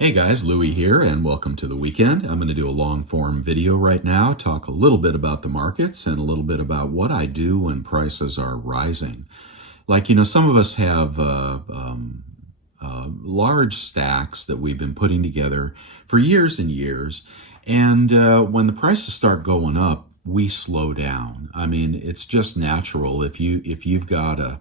Hey guys, Louie here, and welcome to the weekend. I'm going to do a long form video right now, talk a little bit about the markets and a little bit about what I do when prices are rising. Some of us have large stacks that we've been putting together for years and years, and when the prices start going up, we slow down. I mean, it's just natural. If you've got a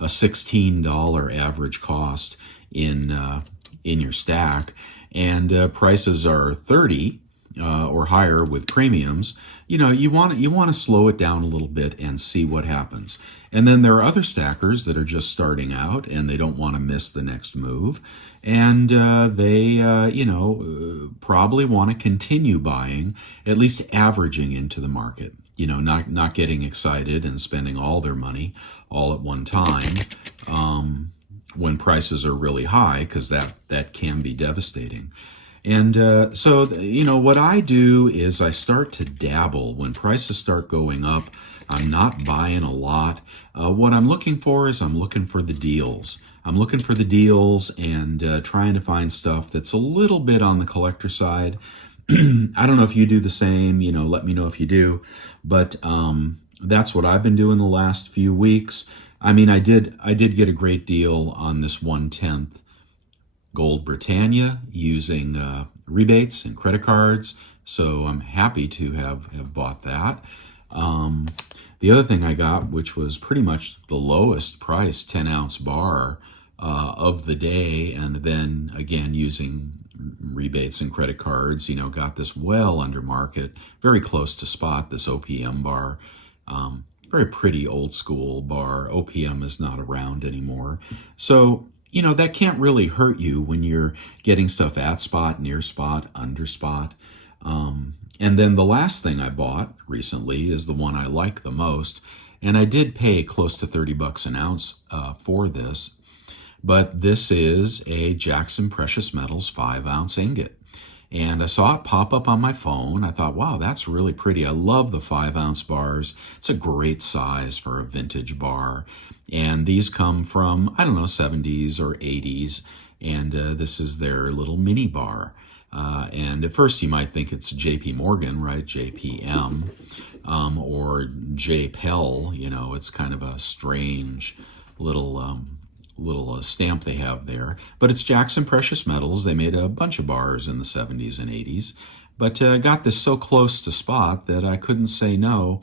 $16 average cost in your stack, and prices are 30 or higher with premiums, you want to slow it down a little bit and see what happens. And then there are other stackers that are just starting out and they don't want to miss the next move, and they probably want to continue buying, at least averaging into the market. Not getting excited and spending all their money all at one time. When prices are really high, because that can be devastating. And what I do is I start to dabble. When prices start going up, I'm not buying a lot. What I'm looking for is I'm looking for the deals. I'm looking for the deals and trying to find stuff that's a little bit on the collector side. I don't know if you do the same, let me know if you do. But that's what I've been doing the last few weeks. I mean, I did get a great deal on this 1/10 Gold Britannia using rebates and credit cards, so I'm happy to have bought that. The other thing I got, which was pretty much the lowest price 10-ounce bar of the day, and then again using rebates and credit cards, got this well under market, very close to spot, this OPM bar. Very pretty old school bar. OPM is not around anymore. So, that can't really hurt you when you're getting stuff at spot, near spot, under spot. And then the last thing I bought recently is the one I like the most. And I did pay close to $30 an ounce for this. But this is a Jackson Precious Metals 5-ounce ingot. And I saw it pop up on my phone. I thought, wow, that's really pretty. I love the 5-ounce bars. It's a great size for a vintage bar. And these come from, 70s or 80s. And this is their little mini bar. And at first you might think it's JP Morgan, right? JPM or JPEL. It's kind of a strange little stamp they have there, but it's Jackson Precious Metals. They made a bunch of bars in the 70s and 80s, but got this so close to spot that I couldn't say no.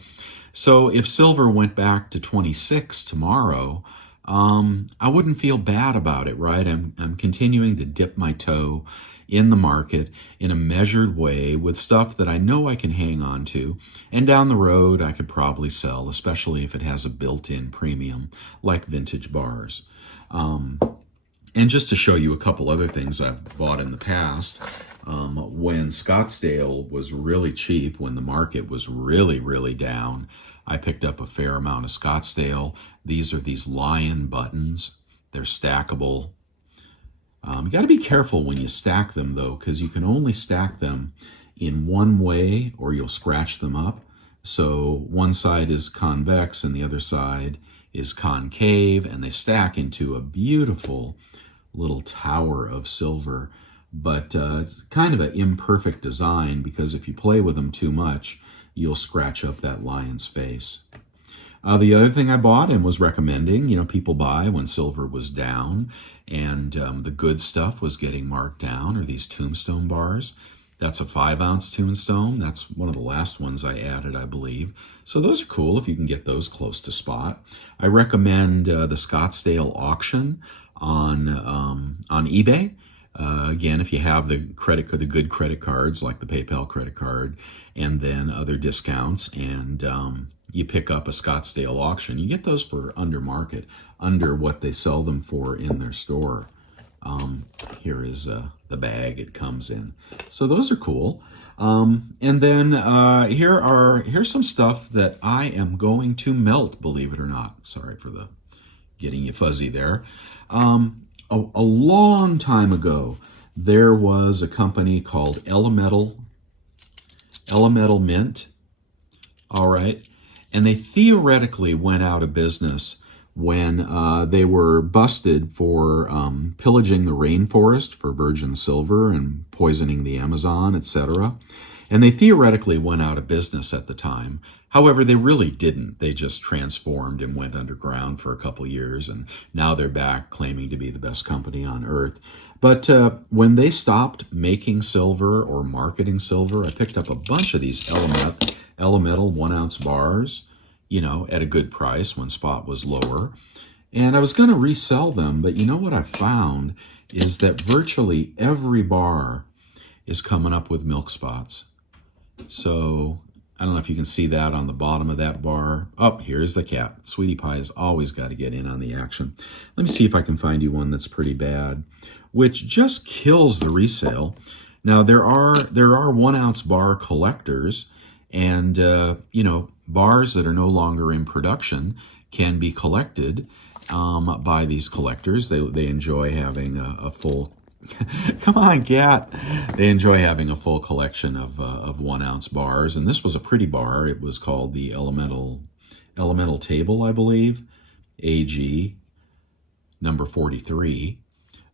So if silver went back to 26 tomorrow, I wouldn't feel bad about it, right? I'm continuing to dip my toe in the market in a measured way with stuff that I know I can hang on to, and down the road I could probably sell, especially if it has a built-in premium like vintage bars. And just to show you a couple other things I've bought in the past, when Scottsdale was really cheap, when the market was really, really down, I picked up a fair amount of Scottsdale. These are these lion buttons. They're stackable. You got to be careful when you stack them, though, because you can only stack them in one way or you'll scratch them up. So one side is convex and the other side is concave, and they stack into a beautiful little tower of silver. But it's kind of an imperfect design, because if you play with them too much, you'll scratch up that lion's face. The other thing I bought and was recommending, people buy when silver was down and the good stuff was getting marked down, are these tombstone bars. That's a 5-ounce tombstone. That's one of the last ones I added, I believe. So those are cool if you can get those close to spot. I recommend the Scottsdale auction on eBay. Again, if you have the good credit cards like the PayPal credit card, and then other discounts, and you pick up a Scottsdale auction, you get those for under market, under what they sell them for in their store. Here is the bag it comes in. So those are cool. And then here's some stuff that I am going to melt, believe it or not. Sorry for the getting you fuzzy there. A long time ago, there was a company called Elemental Mint. All right. And they theoretically went out of business when they were busted for pillaging the rainforest for virgin silver and poisoning the Amazon, etc. And they theoretically went out of business at the time. However, they really didn't. They just transformed and went underground for a couple years, and now they're back claiming to be the best company on earth. But when they stopped making silver or marketing silver, I picked up a bunch of these elemental 1-ounce bars, at a good price when spot was lower. And I was going to resell them, but you know what I found is that virtually every bar is coming up with milk spots. So I don't know if you can see that on the bottom of that bar. Oh, here's the cat. Sweetie Pie has always got to get in on the action. Let me see if I can find you one that's pretty bad, which just kills the resale. Now, there are 1-ounce bar collectors, and, bars that are no longer in production can be collected by these collectors. They enjoy having a full come on, cat. They enjoy having a full collection of 1-ounce bars, and this was a pretty bar. It was called the Elemental Table, I believe, AG number 43.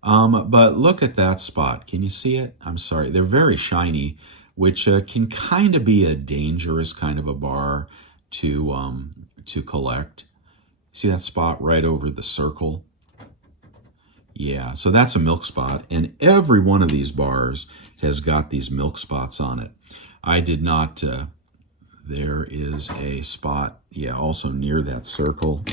But look at that spot. Can you see it? I'm sorry. They're very shiny, which can kind of be a dangerous kind of a bar to collect. See that spot right over the circle? Yeah, so that's a milk spot, and every one of these bars has got these milk spots on it. I did not, there is a spot, also near that circle.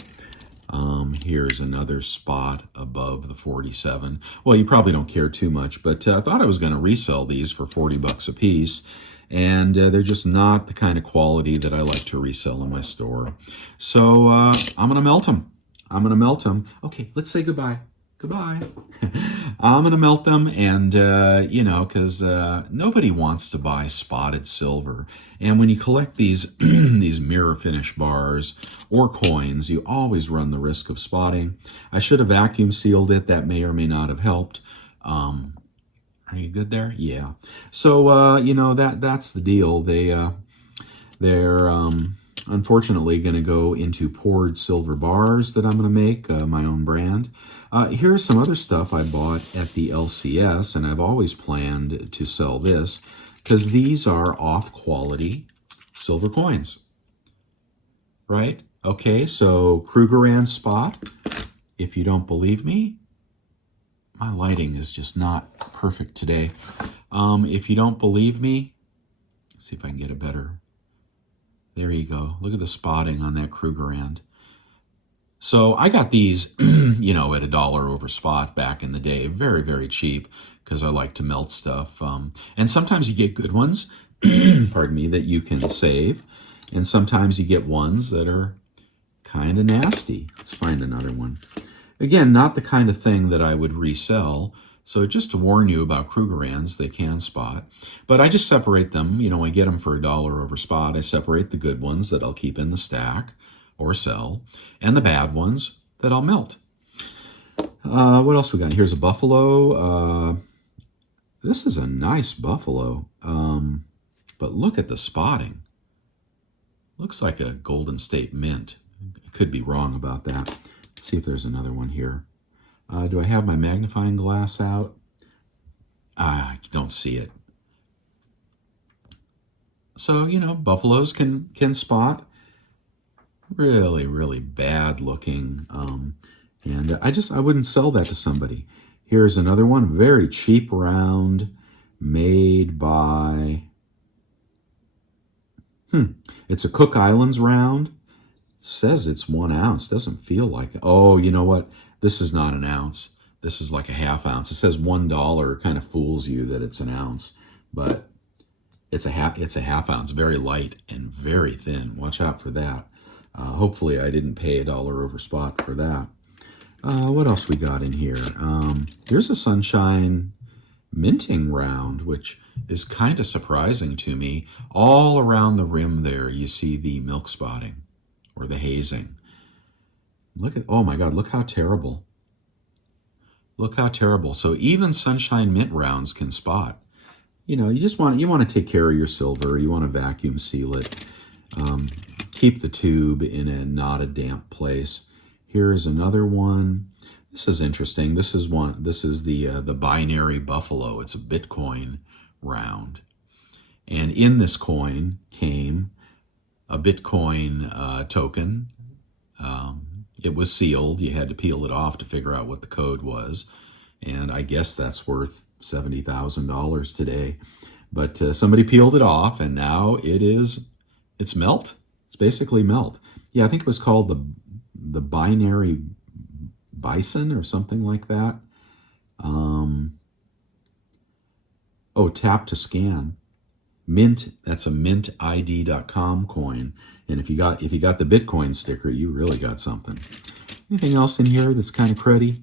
Here's another spot above the 47. Well, you probably don't care too much, but I thought I was going to resell these for 40 bucks a piece, and they're just not the kind of quality that I like to resell in my store. So I'm going to melt them. Okay, let's say goodbye. Goodbye. I'm going to melt them, and, because nobody wants to buy spotted silver. And when you collect these these mirror finish bars or coins, you always run the risk of spotting. I should have vacuum sealed it. That may or may not have helped. Are you good there? Yeah. So, that's the deal. They're unfortunately going to go into poured silver bars that I'm going to make, my own brand. Here's some other stuff I bought at the LCS, and I've always planned to sell this because these are off-quality silver coins, right? Okay, so Krugerrand spot. If you don't believe me, my lighting is just not perfect today. If you don't believe me, let's see if I can get a better. There you go. Look at the spotting on that Krugerrand. So I got these, at $1 over spot back in the day. Very, very cheap because I like to melt stuff. And sometimes you get good ones, pardon me, that you can save. And sometimes you get ones that are kind of nasty. Let's find another one. Again, not the kind of thing that I would resell. So just to warn you about Krugerrands, they can spot. But I just separate them. I get them for $1 over spot. I separate the good ones that I'll keep in the stack or sell, and the bad ones that I'll melt. What else we got? Here's a buffalo. This is a nice buffalo, but look at the spotting. Looks like a Golden State Mint. I could be wrong about that. Let's see if there's another one here. Do I have my magnifying glass out? I don't see it. So, buffaloes can spot. Really, really bad looking. And I wouldn't sell that to somebody. Here's another one, very cheap round, made by, it's a Cook Islands round. It says it's 1 ounce, doesn't feel like it. Oh, you know what? This is not an ounce. This is like a half ounce. It says $1, kind of fools you that it's an ounce, but it's a half ounce, very light and very thin. Watch out for that. Hopefully I didn't pay $1 over spot for that. What else we got in here? Here's a Sunshine minting round, which is kind of surprising to me. All around the rim there, you see the milk spotting or the hazing. Oh my God, look how terrible. Look how terrible. So even Sunshine mint rounds can spot. You want to take care of your silver. You want to vacuum seal it. Keep the tube in not a damp place. Here's another one. This is interesting. This is one. This is the binary buffalo. It's a Bitcoin round, and in this coin came a Bitcoin token. It was sealed. You had to peel it off to figure out what the code was, and I guess that's worth $70,000 today. But somebody peeled it off, and now it's melt. It's basically melt. Yeah, I think it was called the binary bison or something like that. Tap to scan. Mint, that's a mintid.com coin. And if you got the Bitcoin sticker, you really got something. Anything else in here that's kind of cruddy?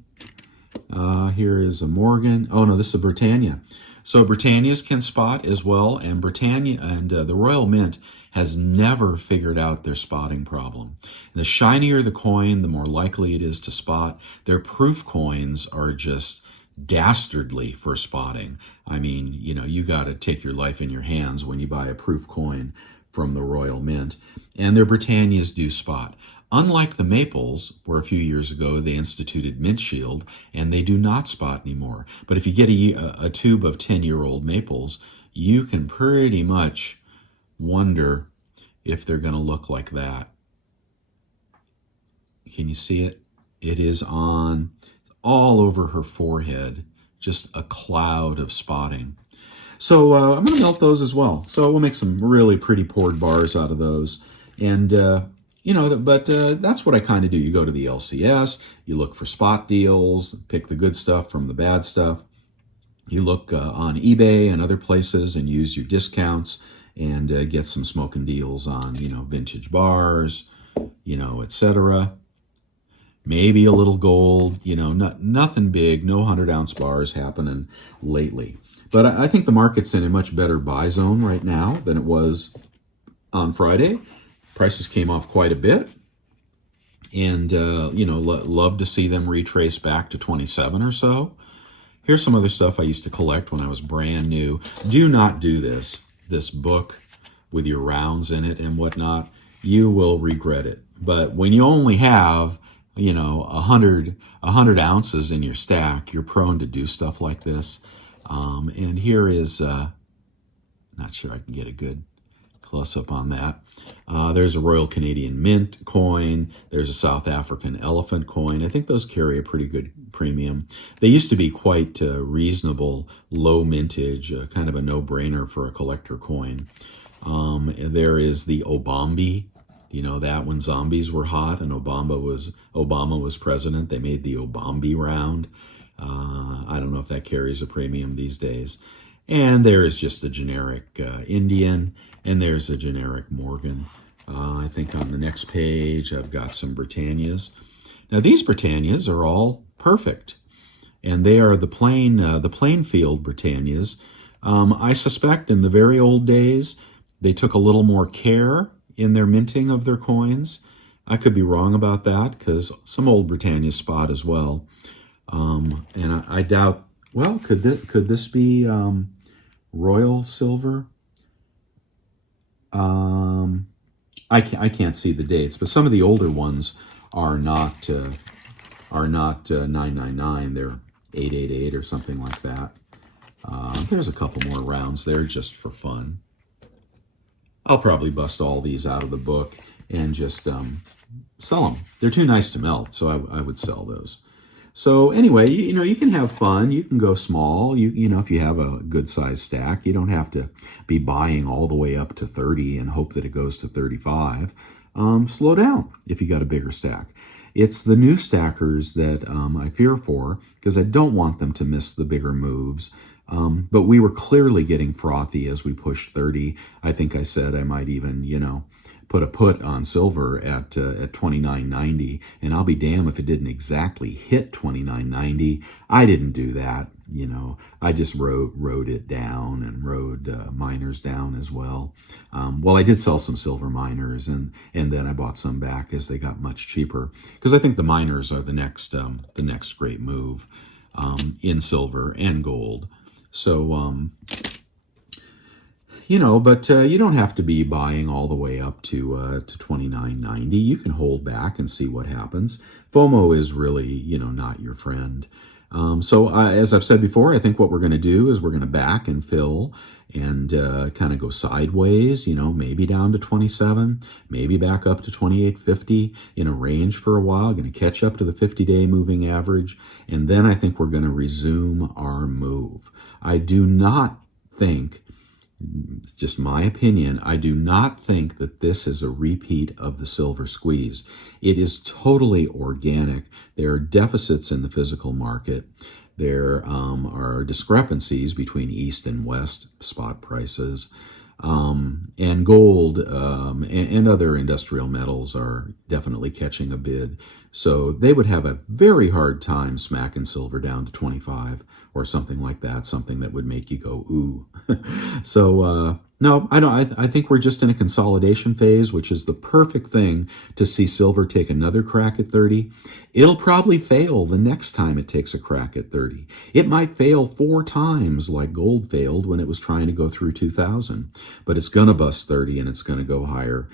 Here is a Morgan. Oh no, this is a Britannia. So Britannias can spot as well, and Britannia and the Royal Mint has never figured out their spotting problem. And the shinier the coin, the more likely it is to spot. Their proof coins are just dastardly for spotting. I mean, you got to take your life in your hands when you buy a proof coin from the Royal Mint. And their Britannias do spot. Unlike the maples, where a few years ago they instituted Mint Shield, and they do not spot anymore. But if you get a tube of 10-year-old maples, you can pretty much wonder if they're going to look like that. Can you see it? It is on all over her forehead, just a cloud of spotting. So I'm going to melt those as well. So we'll make some really pretty poured bars out of those. And, that's what I kind of do. You go to the LCS, you look for spot deals, pick the good stuff from the bad stuff. You look on eBay and other places and use your discounts and get some smoking deals on, vintage bars, etc. Maybe a little gold, nothing big, no 100-ounce bars happening lately. But I think the market's in a much better buy zone right now than it was on Friday. Prices came off quite a bit. And, love to see them retrace back to 27 or so. Here's some other stuff I used to collect when I was brand new. Do not do this book with your rounds in it and whatnot. You will regret it. But when you only have 100 ounces in your stack, you're prone to do stuff like this. And here is, not sure I can get a good close-up on that. There's a Royal Canadian Mint coin. There's a South African elephant coin. I think those carry a pretty good premium. They used to be quite reasonable, low mintage, kind of a no-brainer for a collector coin. There is the Obambi. That when zombies were hot and Obama was president, they made the Obambi round. I don't know if that carries a premium these days. And there is just a generic Indian, and there's a generic Morgan. I think on the next page I've got some Britannias. Now these Britannias are all perfect, and they are the plain field Britannias. I suspect in the very old days they took a little more care in their minting of their coins. I could be wrong about that because some old Britannias spot as well. And I doubt. Well, could this be royal silver? I can't see the dates, but some of the older ones are not 999. They're 888 or something like that. There's a couple more rounds there just for fun. I'll probably bust all these out of the book and just sell them. They're too nice to melt, so I would sell those. So anyway, you can have fun. You can go small. If you have a good size stack, you don't have to be buying all the way up to 30 and hope that it goes to 35. Slow down if you got a bigger stack. It's the new stackers that I fear for because I don't want them to miss the bigger moves. But we were clearly getting frothy as we pushed 30. I think I said I might even, put a put on silver at 29.90, and I'll be damned if it didn't exactly hit 29.90. I didn't do that, I just rode it down and rode miners down as well. I did sell some silver miners, and then I bought some back as they got much cheaper because I think the miners are the next great move in silver and gold. So But you don't have to be buying all the way up to 29.90. You can hold back and see what happens. FOMO is really, not your friend. So as I've said before, I think what we're going to do is we're going to back and fill and kind of go sideways, maybe down to 27, maybe back up to 28.50 in a range for a while, going to catch up to the 50-day moving average. And then I think we're going to resume our move. I do not think, it's just my opinion, I do not think that this is a repeat of the silver squeeze. It is totally organic. There are deficits in the physical market. There are discrepancies between East and West spot prices. And gold and other industrial metals are definitely catching a bid. So they would have a very hard time smacking silver down to 25 or something like that, something that would make you go, ooh. So, no, I don't. I think we're just in a consolidation phase, which is the perfect thing to see silver take another crack at 30. It'll probably fail the next time it takes a crack at 30. It might fail 4 times like gold failed when it was trying to go through 2000, but it's going to bust 30 and it's going to go higher.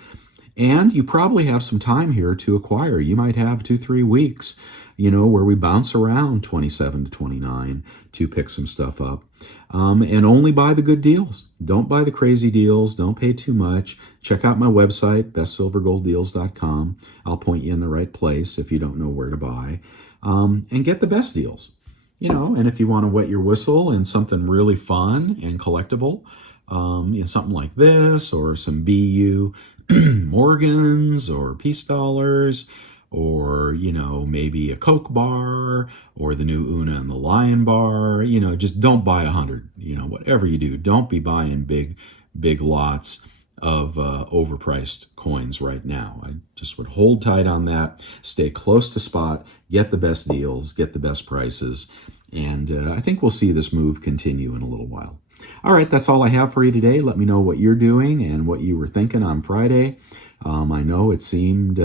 And you probably have some time here to acquire. You might have 2-3 weeks, where we bounce around 27 to 29 to pick some stuff up. And only buy the good deals. Don't buy the crazy deals. Don't pay too much. Check out my website, bestsilvergolddeals.com. I'll point you in the right place if you don't know where to buy. And get the best deals. And if you want to wet your whistle in something really fun and collectible, something like this, or some BU Morgans or Peace Dollars, or, maybe a Coke bar, or the new Una and the Lion bar, just don't buy 100, whatever you do, don't be buying big lots of overpriced coins right now. I just would hold tight on that, stay close to spot, get the best deals, get the best prices, and I think we'll see this move continue in a little while. All right, that's all I have for you today. Let me know what you're doing and what you were thinking on Friday. I know it seemed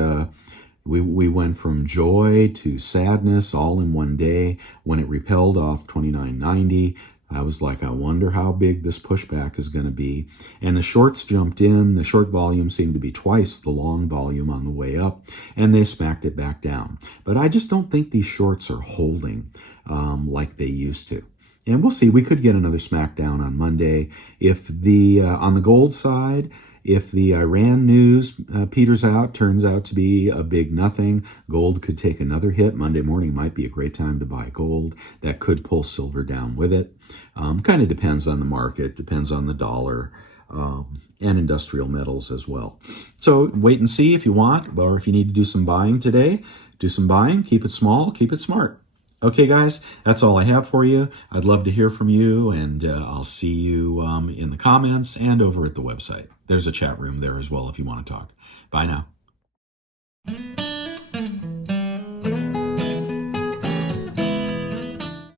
we went from joy to sadness all in one day when it repelled off 29.90. I was like, I wonder how big this pushback is going to be. And the shorts jumped in. The short volume seemed to be twice the long volume on the way up, and they smacked it back down. But I just don't think these shorts are holding like they used to. And we'll see. We could get another smackdown on Monday. If the on the gold side, if the Iran news peters out, turns out to be a big nothing, gold could take another hit. Monday morning might be a great time to buy gold. That could pull silver down with it. Kind of depends on the market, depends on the dollar, and industrial metals as well. So wait and see if you want, or if you need to do some buying today, do some buying. Keep it small, keep it smart. Okay, guys, that's all I have for you. I'd love to hear from you, and I'll see you in the comments and over at the website. There's a chat room there as well if you want to talk. Bye now.